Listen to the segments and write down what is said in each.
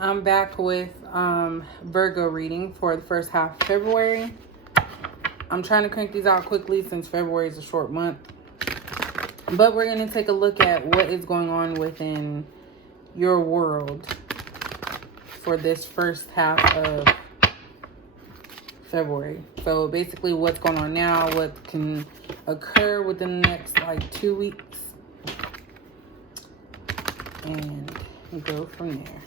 I'm back with Virgo reading for the first half of February. I'm trying to crank these out quickly since February is a short month. But we're going to take a look at what is going on within your world for this first half of February. So basically what's going on now, what can occur within the next 2 weeks. And go from there.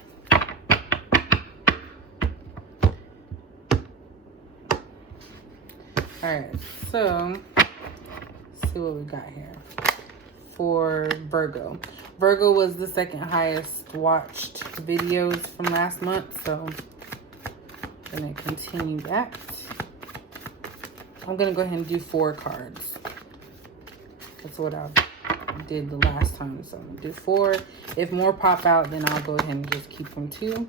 Alright, so let's see what we got here for Virgo. Virgo was the second highest watched videos from last month, so I'm going to continue that. I'm going to go ahead and do 4 cards. That's what I did the last time, so I'm going to do 4. If more pop out, then I'll go ahead and just keep them 2.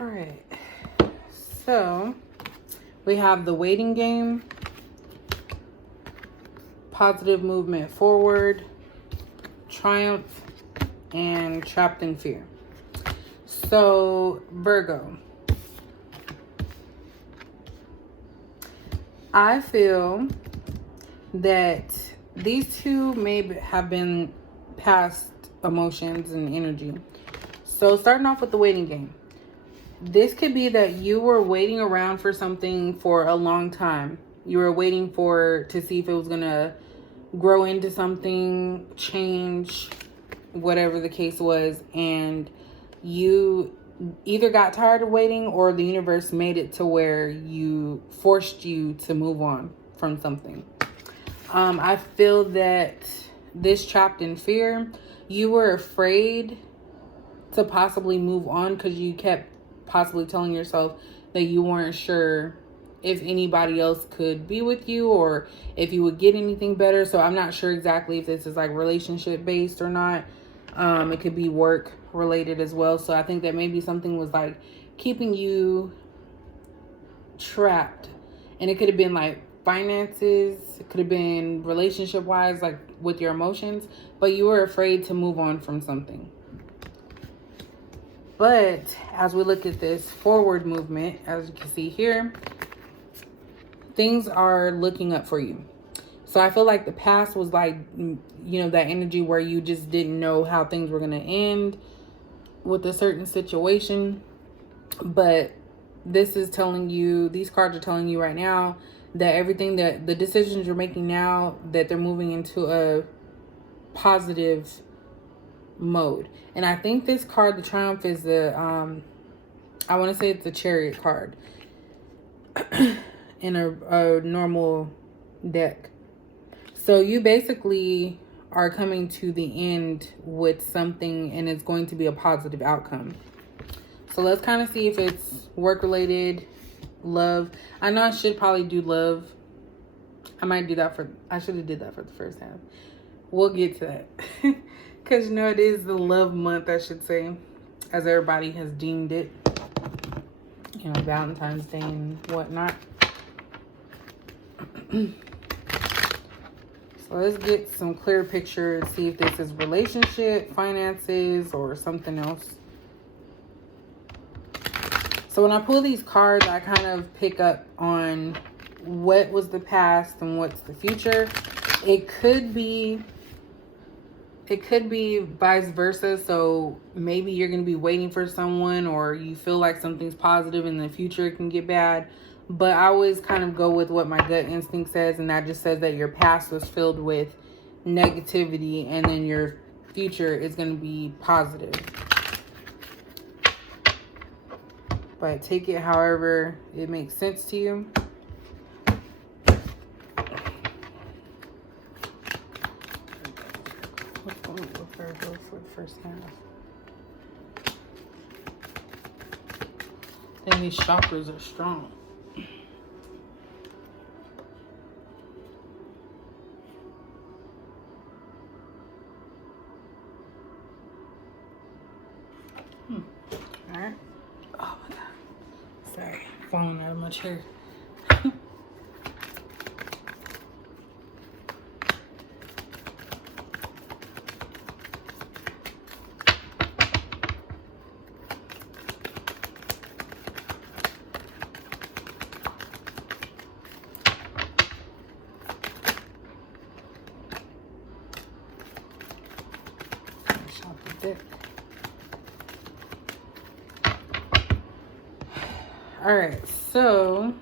All right, so we have the waiting game, positive movement forward, triumph, and trapped in fear. So Virgo, I feel that these two may have been past emotions and energy. So starting off with the waiting game. This could be that you were waiting around for something for a long time. You were waiting to see if it was going to grow into something, change, whatever the case was. And you either got tired of waiting or the universe made it to where you forced you to move on from something. I feel that this trapped in fear, you were afraid to possibly move on because you kept possibly telling yourself that you weren't sure if anybody else could be with you or if you would get anything better. So I'm not sure exactly if this is relationship based or not. It could be work related as well. So I think that maybe something was keeping you trapped, and it could have been finances, it could have been relationship wise, with your emotions, but you were afraid to move on from something. But as we look at this forward movement, as you can see here, things are looking up for you. So I feel like the past was that energy where you just didn't know how things were going to end with a certain situation. But this is telling you, these cards are telling you right now that everything that the decisions you're making now, that they're moving into a positive mode. And I think this card, the Triumph, is I want to say it's the Chariot card in a normal deck. So you basically are coming to the end with something, and it's going to be a positive outcome. So let's kind of see if it's work related, love. I know I should probably do love. I should have did that for the first half. We'll get to that. Because, it is the love month, I should say, as everybody has deemed it. Valentine's Day and whatnot. So let's get some clear picture, see if this is relationship, finances, or something else. So when I pull these cards, I kind of pick up on what was the past and what's the future. It could be vice versa. So maybe you're going to be waiting for someone, or you feel like something's positive in the future, it can get bad. But I always kind of go with what my gut instinct says, and that just says that your past was filled with negativity, and then your future is going to be positive. But take it however it makes sense to you. What's going on with Virgo for the first half? I think these chakras are strong. Alright. Oh my god. Sorry, falling out of my chair. All right, so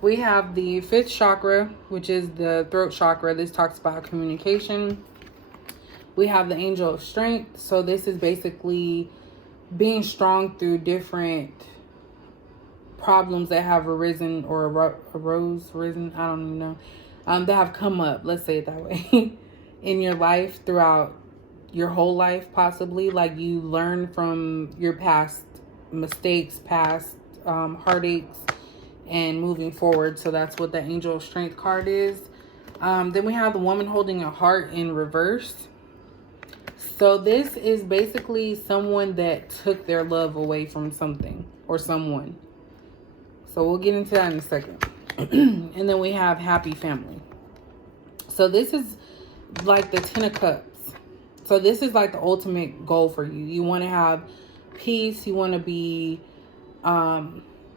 we have the 5th chakra, which is the throat chakra. This talks about communication. We have the angel of strength. So this is basically being strong through different problems that have arisen or risen, I don't even know, that have come up, let's say it that way, in your life throughout your whole life, possibly. Like you learn from your past mistakes, past heartaches, and moving forward. So that's what the angel of strength card is. Then we have the woman holding a heart in reverse. So this is basically someone that took their love away from something or someone. So we'll get into that in a second. And then we have happy family. So this is like the 10 of cups. So this is like the ultimate goal for you. You want to have peace. You want to be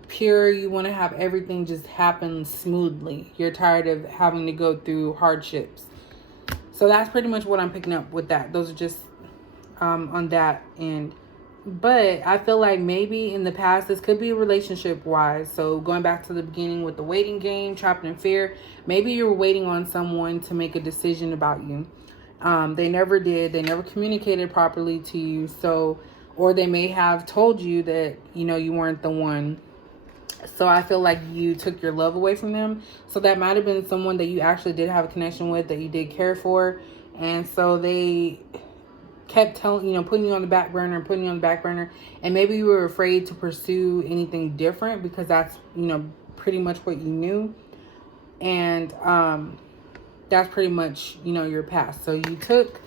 pure. You want to have everything just happen smoothly. You're tired of having to go through hardships. So that's pretty much what I'm picking up with that. Those are just on that end. But I feel like maybe in the past, this could be relationship wise. So going back to the beginning with the waiting game, trapped in fear, maybe you were waiting on someone to make a decision about you. They never did. They never communicated properly to you. So, or they may have told you that, you know, you weren't the one. So I feel like you took your love away from them. So that might have been someone that you actually did have a connection with, that you did care for. And so they kept telling, you know, putting you on the back burner and putting you on the back burner. And maybe you were afraid to pursue anything different because that's, you know, pretty much what you knew. And that's pretty much, you know, your past. So you took,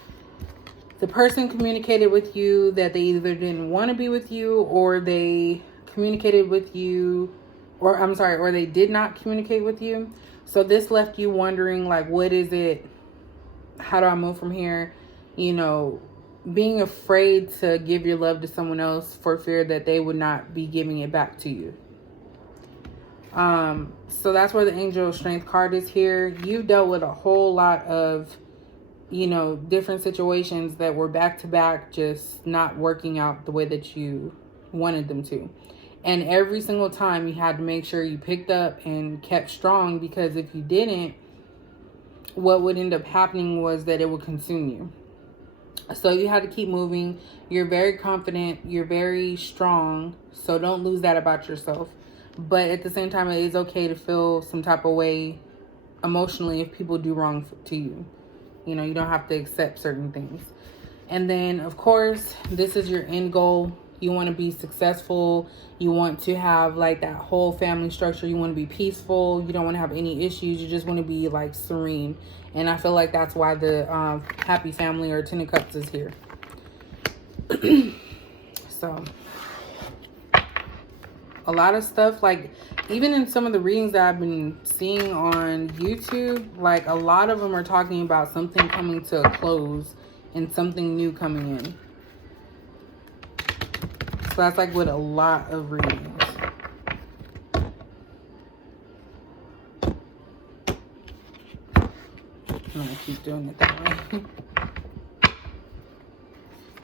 the person communicated with you that they either didn't want to be with you, or they communicated with you, or I'm sorry, or they did not communicate with you. So this left you wondering, like, what is it? How do I move from here? You know, being afraid to give your love to someone else for fear that they would not be giving it back to you. So that's where the angel of strength card is here. You dealt with a whole lot of, you know, different situations that were back to back, just not working out the way that you wanted them to. And every single time you had to make sure you picked up and kept strong, because if you didn't, what would end up happening was that it would consume you. So you had to keep moving. You're very confident. You're very strong. So don't lose that about yourself. But at the same time, it is okay to feel some type of way emotionally if people do wrong to you. You know, you don't have to accept certain things. And then, of course, this is your end goal. You want to be successful. You want to have like that whole family structure. You want to be peaceful. You don't want to have any issues. You just want to be like serene. And I feel like that's why the happy family or 10 of cups is here. So a lot of stuff, like even in some of the readings that I've been seeing on YouTube, like a lot of them are talking about something coming to a close and something new coming in. So that's like with a lot of readings. I'm gonna keep doing it that way.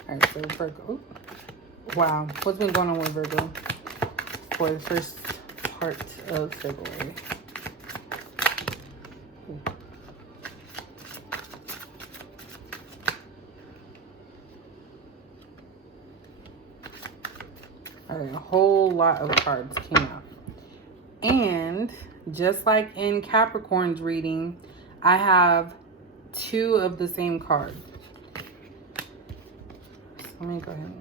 Alright, so Virgo. Wow, what's been going on with Virgo for the first part of February? Alright, a whole lot of cards came out. And just like in Capricorn's reading, I have 2 of the same card. So let me go ahead and...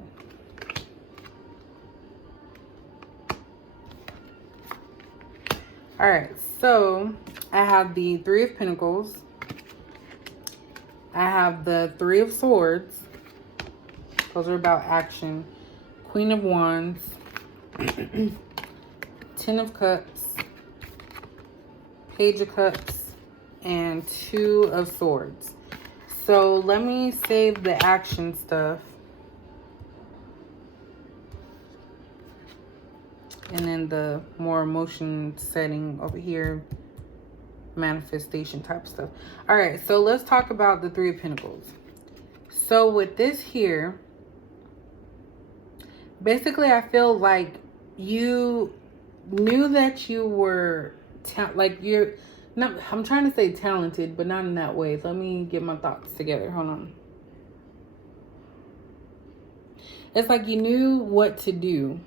Alright, so I have the 3 of Pentacles. I have the 3 of Swords. Those are about action. Queen of Wands. Ten of Cups, Page of Cups, and Two of Swords. So let me save the action stuff. And then the more emotion setting over here, manifestation type stuff. All right, so let's talk about the Three of Pentacles. So with this here, basically I feel like you knew that you were I'm trying to say talented, but not in that way. Let me get my thoughts together. Hold on. It's like you knew what to do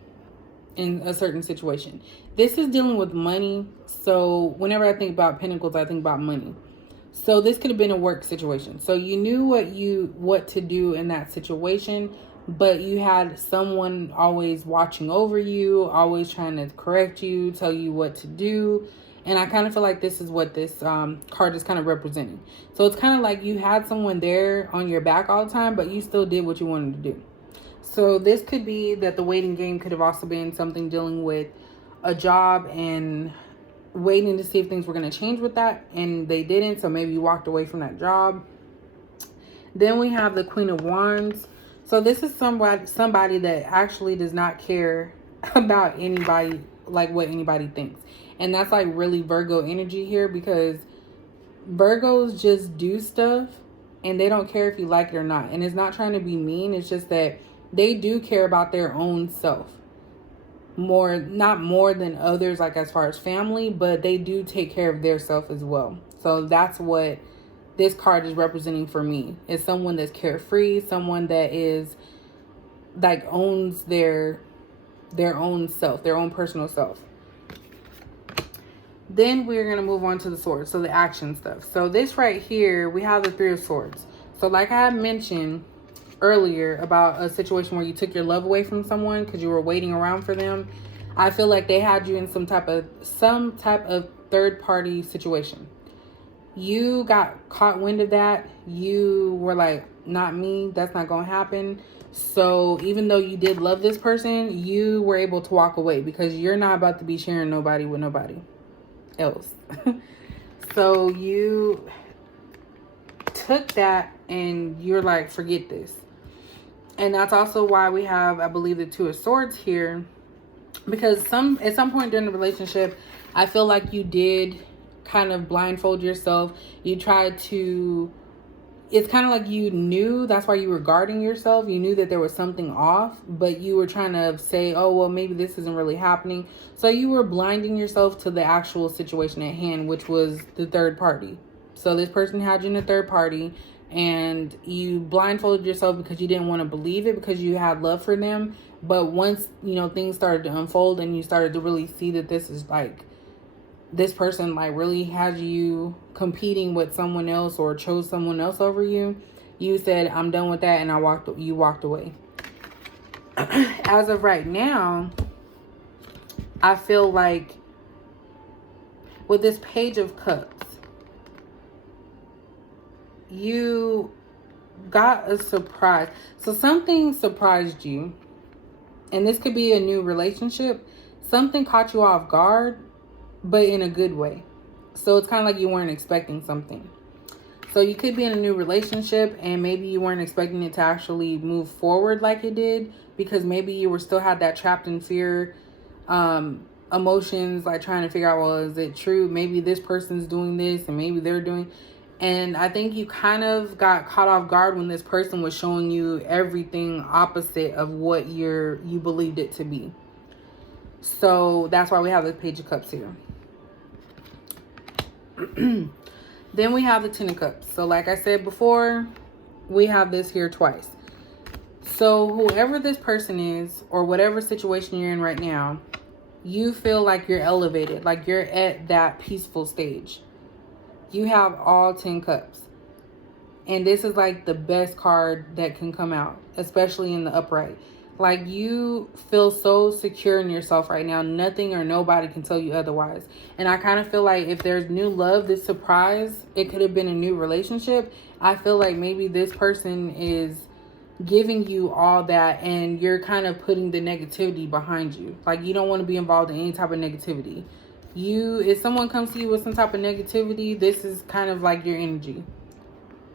in a certain situation. This is dealing with money. So whenever I think about pentacles, I think about money. So this could have been a work situation. So you knew what to do in that situation, but you had someone always watching over you, always trying to correct you, tell you what to do. And I kind of feel like this is what this card is kind of representing. So it's kind of like you had someone there on your back all the time, but you still did what you wanted to do. So this could be that the waiting game could have also been something dealing with a job and waiting to see if things were going to change with that. And they didn't. So maybe you walked away from that job. Then we have the Queen of Wands. So this is somebody that actually does not care about anybody, like what anybody thinks. And that's like really Virgo energy here, because Virgos just do stuff and they don't care if you like it or not. And it's not trying to be mean. It's just that they do care about their own self. Not more than others, like as far as family, but they do take care of their self as well. So that's what this card is representing for me. It's someone that's carefree, someone that is like owns their own self, their own personal self. Then we're going to move on to the swords. So the action stuff. So this right here, we have the Three of Swords. So like I had mentioned earlier about a situation where you took your love away from someone because you were waiting around for them. I feel like they had you in some type of third party situation. You got caught wind of that. You were like, not me, that's not gonna happen. So even though you did love this person, you were able to walk away because you're not about to be sharing nobody with nobody else. So you took that and you're like, forget this. And that's also why we have, I believe, the Two of Swords here, because at some point during the relationship, I feel like you did kind of blindfold yourself. You tried to, it's kind of like you knew, that's why you were guarding yourself. You knew that there was something off, but you were trying to say, oh, well, maybe this isn't really happening. So you were blinding yourself to the actual situation at hand, which was the third party. So this person had you in a third party, and you blindfolded yourself because you didn't want to believe it, because you had love for them. But once, things started to unfold and you started to really see that this is like, this person like really has you competing with someone else or chose someone else over you, you said, I'm done with that, and you walked away. As of right now, I feel like with this Page of Cups, you got a surprise. So something surprised you, and this could be a new relationship. Something caught you off guard, but in a good way. So it's kind of like you weren't expecting something. So you could be in a new relationship and maybe you weren't expecting it to actually move forward like it did, because maybe you were still had that trapped in fear emotions, like trying to figure out, well, is it true? Maybe this person's doing this and maybe they're doing. And I think you kind of got caught off guard when this person was showing you everything opposite of what you believed it to be. So that's why we have the Page of Cups here. Then we have the Ten of Cups. So like I said before, we have this here twice. So whoever this person is, or whatever situation you're in right now, you feel like you're elevated, like you're at that peaceful stage. You have all 10 cups. And this is like the best card that can come out, especially in the upright. Like you feel so secure in yourself right now. Nothing or nobody can tell you otherwise. And I kind of feel like if there's new love, this surprise, it could have been a new relationship. I feel like maybe this person is giving you all that, and you're kind of putting the negativity behind you. Like, you don't want to be involved in any type of negativity. If someone comes to you with some type of negativity, this is kind of like your energy.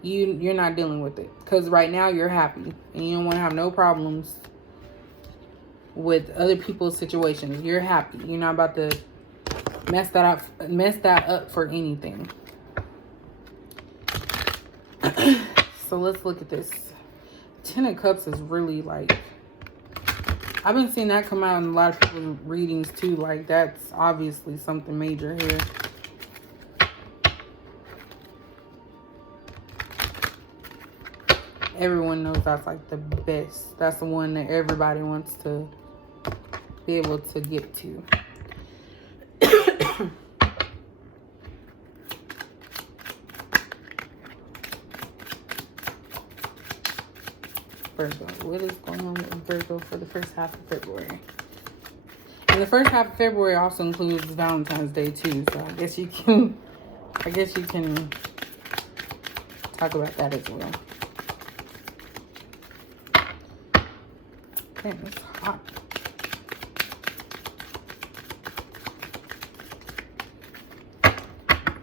You're not dealing with it, because right now you're happy and you don't want to have no problems with other people's situations. You're happy. You're not about to mess that up for anything. So let's look at this. 10 of Cups is really like, I've been seeing that come out in a lot of people's readings too. Like, that's obviously something major here. Everyone knows that's like the best. That's the one that everybody wants to be able to get to. Virgo. What is going on with Virgo for the first half of February? And the first half of February also includes Valentine's Day too. So I guess you can talk about that as well. Damn, it's hot.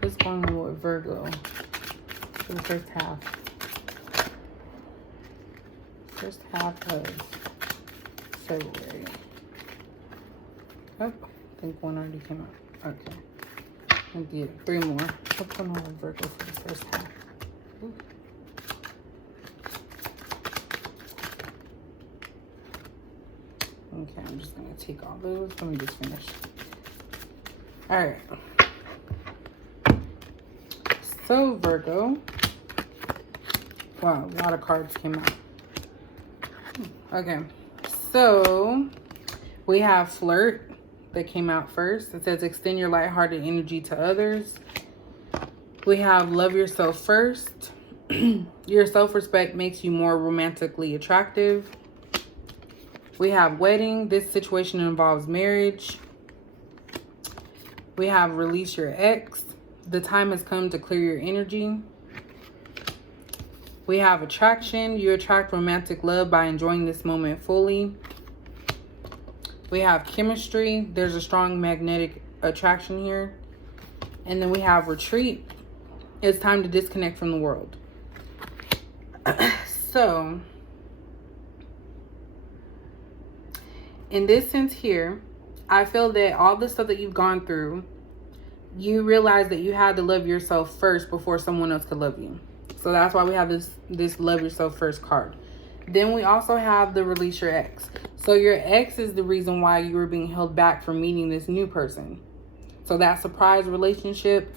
What's going on with Virgo for the first half? First half of February. Oh, I think one already came out. Okay. I did 3 more. What's going on with Virgo for the first half? Ooh. Okay, I'm just going to take all those. Let me just finish. All right. So, Virgo. Wow, a lot of cards came out. Okay. So, we have Flirt that came out first. It says, extend your lighthearted energy to others. We have Love Yourself First. Your self-respect makes you more romantically attractive. We have Wedding. This situation involves marriage. We have Release Your Ex. The time has come to clear your energy. We have Attraction. You attract romantic love by enjoying this moment fully. We have Chemistry. There's a strong magnetic attraction here. And then we have Retreat. It's time to disconnect from the world. So, in this sense here, I feel that all the stuff that you've gone through, you realize that you had to love yourself first before someone else could love you. So that's why we have this Love Yourself First card. Then we also have the Release Your Ex. So your ex is the reason why you were being held back from meeting this new person. So that surprise relationship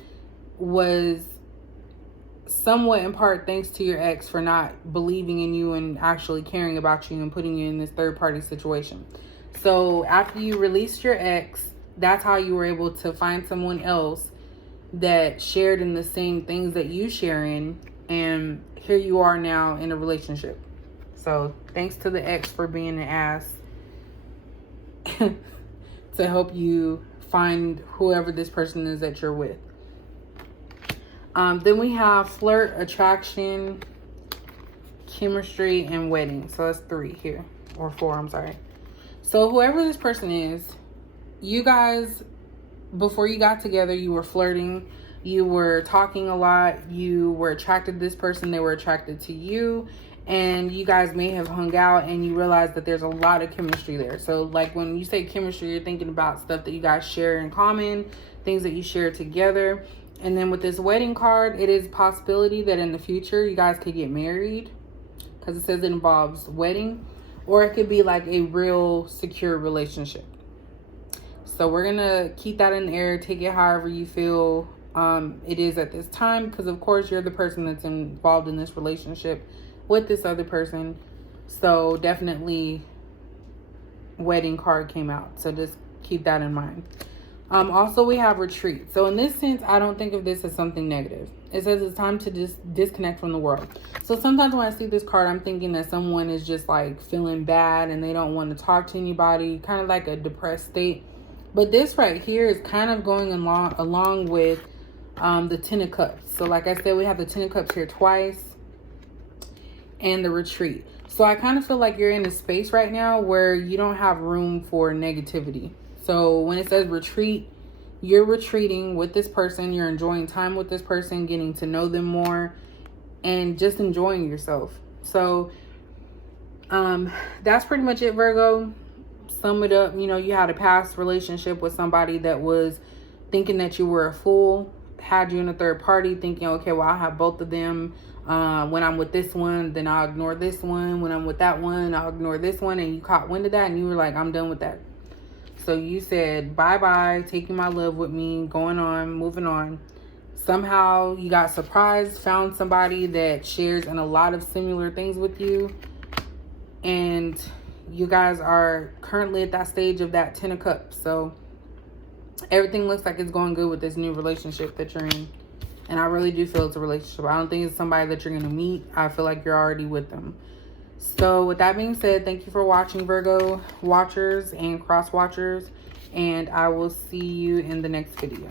was somewhat in part thanks to your ex for not believing in you and actually caring about you and putting you in this third party situation. So after you released your ex, that's how you were able to find someone else that shared in the same things that you share in. And here you are now in a relationship. So thanks to the ex for being an ass to help you find whoever this person is that you're with. Then we have Flirt, Attraction, Chemistry, and Wedding. So that's 3 here. Or 4, I'm sorry. So whoever this person is, you guys, before you got together, you were flirting. You were talking a lot. You were attracted to this person. They were attracted to you. And you guys may have hung out and you realize that there's a lot of chemistry there. So like when you say chemistry, you're thinking about stuff that you guys share in common, things that you share together. And then with this wedding card, it is a possibility that in the future you guys could get married, because it says it involves wedding, or it could be like a real secure relationship. So we're going to keep that in the air. Take it however you feel it is at this time, because of course you're the person that's involved in this relationship with this other person. So definitely wedding card came out. So just keep that in mind. Also, we have Retreat. So in this sense, I don't think of this as something negative. It says it's time to disconnect from the world. So sometimes when I see this card, I'm thinking that someone is just like feeling bad and they don't want to talk to anybody, kind of like a depressed state. But this right here is kind of going along with the 10 of Cups. So like I said, we have the 10 of Cups here twice and the Retreat. So I kind of feel like you're in a space right now where you don't have room for negativity. So when it says retreat, you're retreating with this person. You're enjoying time with this person, getting to know them more, and just enjoying yourself. So that's pretty much it, Virgo. Sum it up. You know, you had a past relationship with somebody that was thinking that you were a fool, had you in a third party, thinking, okay, well, I'll have both of them. When I'm with this one, then I'll ignore this one. When I'm with that one, I'll ignore this one. And you caught wind of that and you were like, I'm done with that. So you said, bye-bye, taking my love with me, going on, moving on. Somehow you got surprised, found somebody that shares in a lot of similar things with you. And you guys are currently at that stage of that 10 of Cups. So everything looks like it's going good with this new relationship that you're in. And I really do feel it's a relationship. I don't think it's somebody that you're going to meet. I feel like you're already with them. So with that being said, thank you for watching, Virgo watchers and cross watchers. And I will see you in the next video.